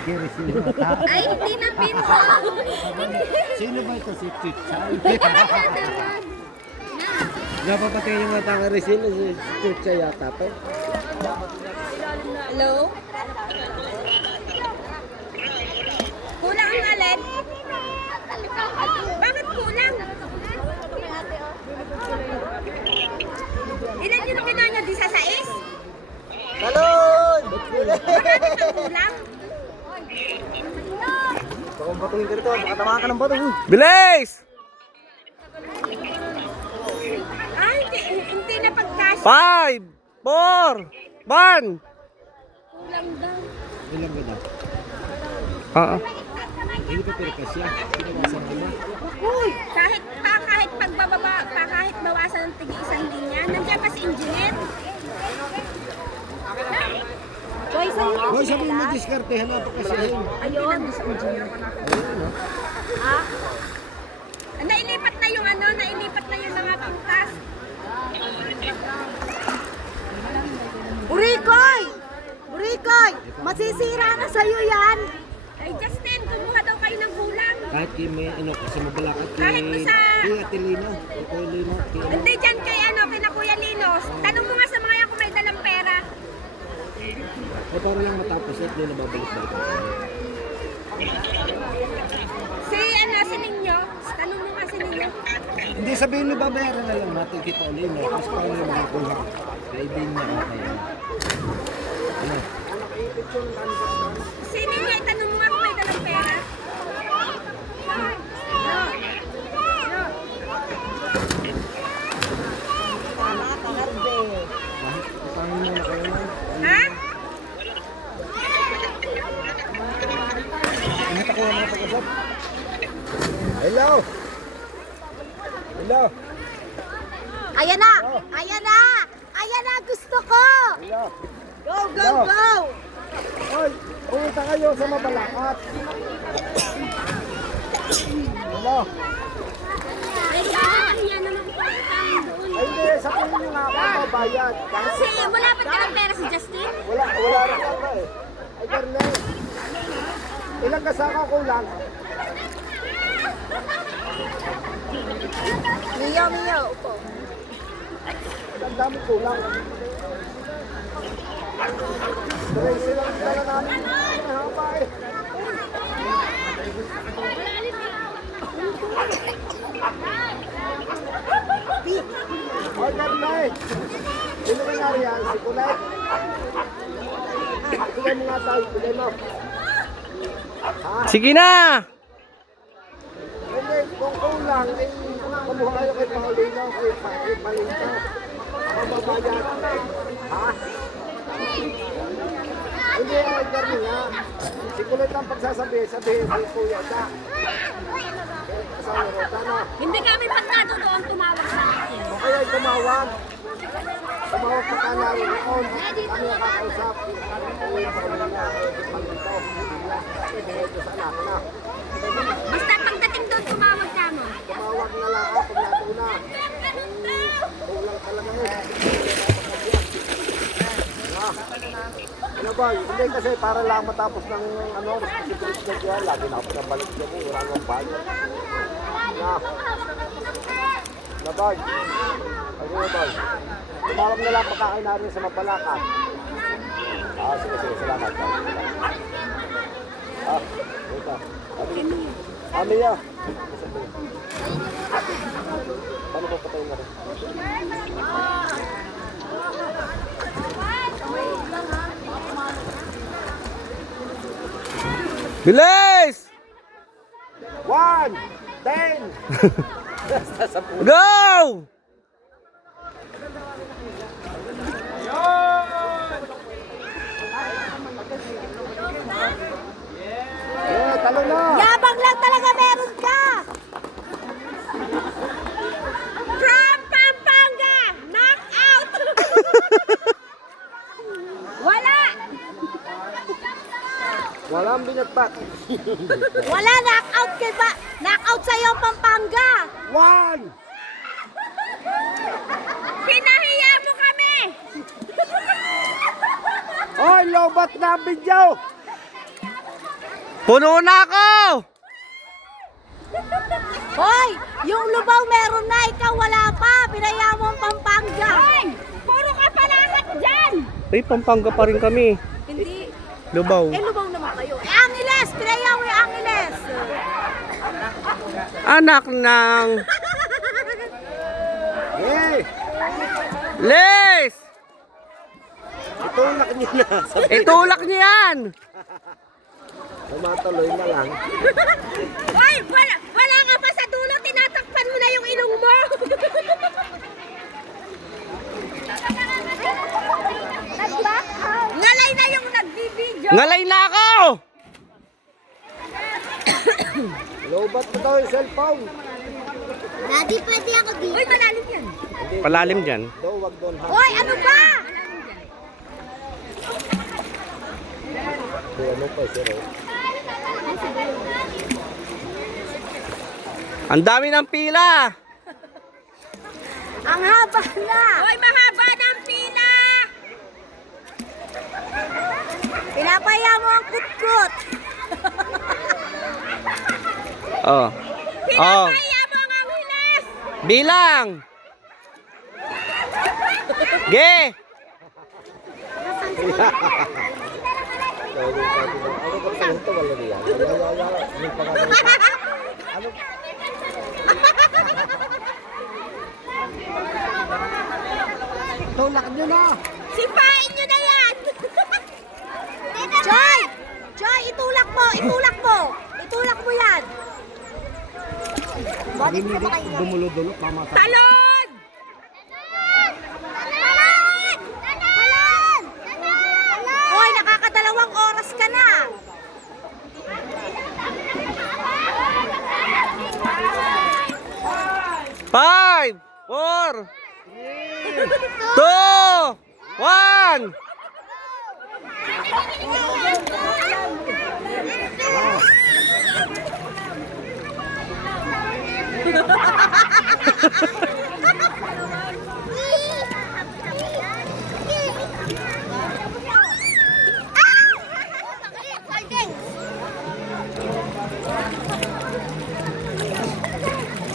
kay Resin Yata. Ay, hindi na pinsan. Sino ba ito? Si Chuchay? Pinatawag. Napapatay yung mata kay Resin, si Chuchay yata to. Hello? Kulang ang alin? Bakit kulang? Ilan yung kinuha niyo? Di sa sais? Talon! Bakit ang kulang? Kung batuhin ka rito, baka tamaan ka ng bato. Bilis! Ay, hindi na pagkasya. 5, 4, 1. Kulang daw. Ilang ba daw? Oo. Hindi pa pero kasya. Pinawasan mo na. Kahit pagbababa, kahit bawasan ng tig-isang linya, nandiyan pa si engineer. Joy, sa'yo. Hoy, sabi mo diskartehan na ito kasi. Ayun, si engineer. Ah? Nailipat na yung nailipat na yung mga pintas. Burikoy! Burikoy! Masisira na sa'yo yan! Ay, Justin, kumuha daw kayo ng kulang. Kahit kay may sa Mabalacat Kahit kay sa- kay Ate Lino. Kay Lino. Hindi dyan kina Kuya Linos. Tanong mo nga sa mga yan kung may dalang pera. O para lang matapos at hindi nababalik-balik. Si Ninyo. Tanong mo nga si Ninyo. Hindi sabihin mo babayaran na lang natin kita ulit. No? Tapos paano yung mga kulang? Kaibin niya ka kaya. Ano? Si Ninyo, tanong mo nga kung may dalang pera. Kahit paano mo na kayo na. Ha? Kahit ako na pag-usap. Hello! Hello! Ayan na! Ayan na! Ayan na! Gusto ko! Hello! Go, go, go! Hoy! Pumunta kayo sa Mabalacat. Hello! Ay, yan naman po tayo doon. Ay hindi, sabihin niyo nga ako mabayad. Kasi wala pa dalang pera si Justin. Wala rin ako eh. Ay Garnel, ilang kasama kulang? Mio, Mio, upo. Ang dami kulang. Dahil silang dala namin. Haba eh. Hoy Garnel, sino may nari yan? Si Kulay? Bigay mo nga tayo, bigay mo. Sige na! Hindi, kung kulang, ay kumuha kayo kay Paulino, kay Palinto. Ako babayad. Ha? Hindi, ay Garni nga. Si Kulay ang pagsasabihin kay Kuya siya. Kasama rin, tama. Hindi kami pagkado doon tumawag sa akin. O kaya ay tumawag. Tumawag pa ka namin noon. Kami nakakausap. Kuya Paulino, kay Palinto. Diretso sa anak na. Basta pagdating doon tumawag ka mo. Tumawag na lang ako kung natuna. Kulang talaga eh. Ano ba? Hindi kasi para lang matapos ng si President yan. Lagi na ako nabalik dyan eh. Wala nang bayan. Nabag. Ano nabag? Tumawag na lang pagkakain namin sa Mabalacat. Sige. Salamat. Wait lang. Amiya. Paano ba patayin na rin? Bilis! 1, 10. Go! Talo na. Yabang lang talaga meron ka! From Pampanga! Knock out! Wala! Walang binagpat. Wala, knockout ka ba? Knockout sa'yo, Pampanga! 1. Pinahiya mo kami! Hoy, lobat na ang video. Puno na ako! Hoy, yung lubaw meron na, ikaw wala pa. Pinaya mo ang Pampanga. Hoy! Puro ka palakat dyan! Ay, Pampanga pa rin kami. Hindi. Lubaw. Eh, lubaw naman kayo. Eh, Angeles! Pinaya mo yung Angeles. Anak ng... Eh, Les! itulak niyo na. Itulak niyo yan! Tumatuloy na lang. Hoy! Wala ka pa sa dulo! Tinatakpan mo na yung ilong mo! Ngalay na yung nagbibideo! Ngalay na ako! Lobat mo daw yung cellphone. Daddy, pwede ako dito. Uy, malalim yan! Palalim dyan. Daw, wag doon ha. Hoy, ano ba? Ano pa, sir? Ang dami ng pila! Ang haba na. Hoy, mahaba ng pila! Pinapaya mo ang kutkut. Oh. Oh. Pinapaya mo ang Angeles! Bilang! Ge! Ano ba sa ito? Wala niya. Yung pangalan. Ano? Tulak niyo na. Sipain nyo na yan! Joy! Joy, itulak mo. Itulak mo. Itulak mo yan. Bakit ka ba kayo? Dumulog-dulok, mama. Talon! Hoy, nakakadalawang oras ka na. Five! 4! 2! 1!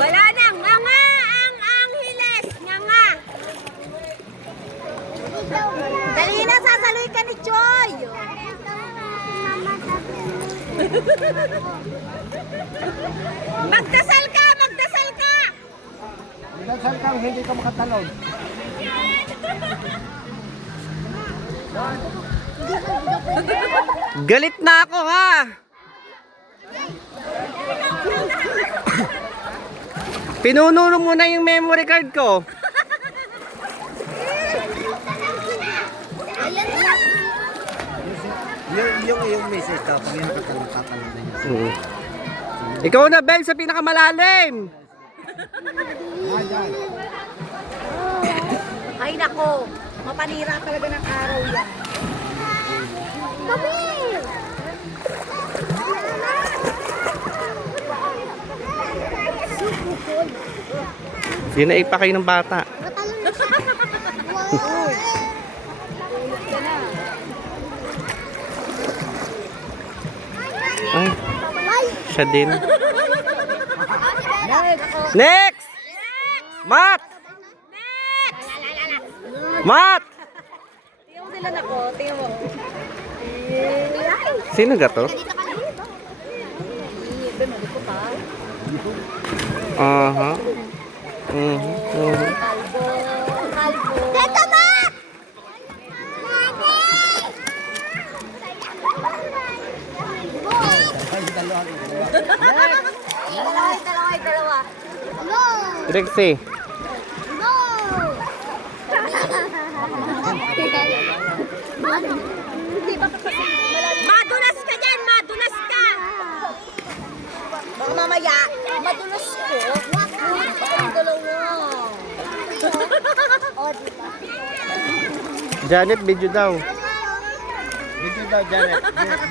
Wala nang nganga ang Angeles! Nganga! Dali na, sasaloy ka ni Joy. Magdasal ka! Magdasal ka! Dasal kang hindi ka makatalon. Galit na ako ha! Pinuno mo na yung memory card ko. Yung message daw, pag yung nakatalon na yun. Ikaw na, Bel, sa pinakamalalim. Ay nako, mapanira talaga ng araw yan. Mami! Yun na ipakay ng bata. Ay, siya din. Next! Mat! Mat! Tingnan mo sila nako, tingnan mo. Sino ga to? Aha. Kalbo. Teka ma! Dalawa. Rexy. Madulas ka dyan! Madulas ka! Baka mamaya, madulas ko. Ang dalawa. O, diba? Janet, video daw. Video daw, Janet.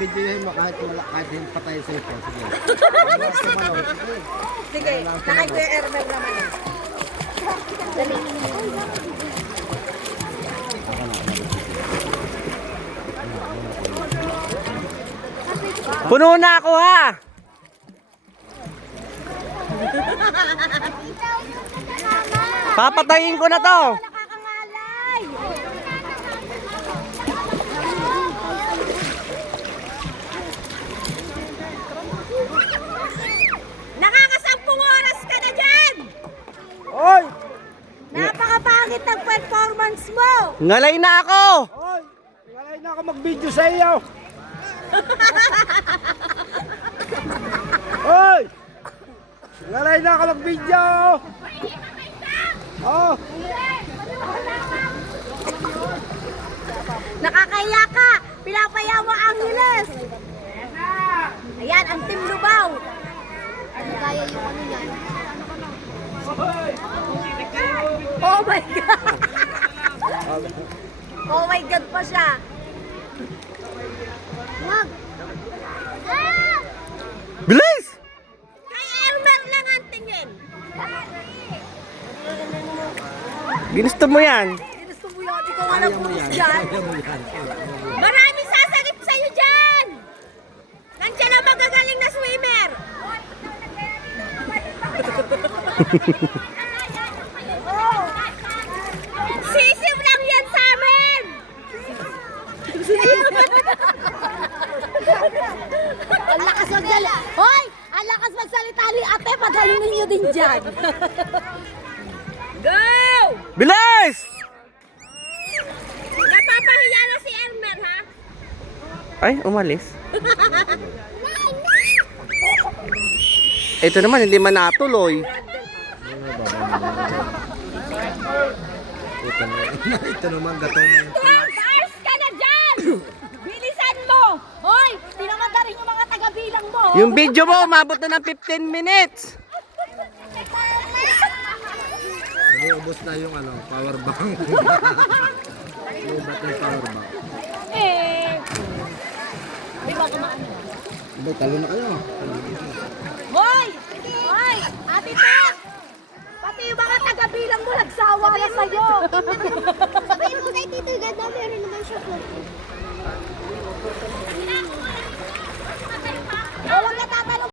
Videohin mo kahit hindi patay sa ito. Sige. Sige, nakay Kuya Ermel naman. Dali. Puno na ako ha. Papatayin ko na to. Nakakangalay. Nakakasampung oras ka na dyan! Oy! Napakapangit ng performance mo. Ngalay na ako. Oy! Ngalay na ako mag-video sa iyo! Oy! Ngalay na ako mag-video! Oh! Nakakaya ka. Pinapaya mo ang Angeles. Ayan, ang Team Lubao. Kaya yung ano yan. Oh my God. Oh my God pa siya. Wag. Bilis! Kay Elmer lang ang tingin. Ginusto mo yan. Ginusto mo yun. Ikaw nga nagputos dyan. Marami sasagip sa'yo dyan! Nandiyan ang magagaling na swimmer! Sisiw lang yan sa amin! Ang lakas magsalita. Hoy! Ang lakas magsalita ni ate. Pagalingin nyo din dyan. Go! Bilis! Napapahiya na si Elmer, ha? Ay, umalis. Ito naman, hindi man natuloy. Ito naman gato na 12 hours ka na dyan! Bilisan mo! Hoy! Tinamada rin yung mga taga-bilang mo. Yung video mo, umabot na ng 15 minutes. Ubus na yung ano, power bank. Ubat yung power bank. Eh. Abay, talo na kayo. Hoy! Hoy! Ate Tak! Pati yung mga taga-bilang mo nagsawa na sa'yo. Sabihin mo kay Tito Ganda, meron naman siya po.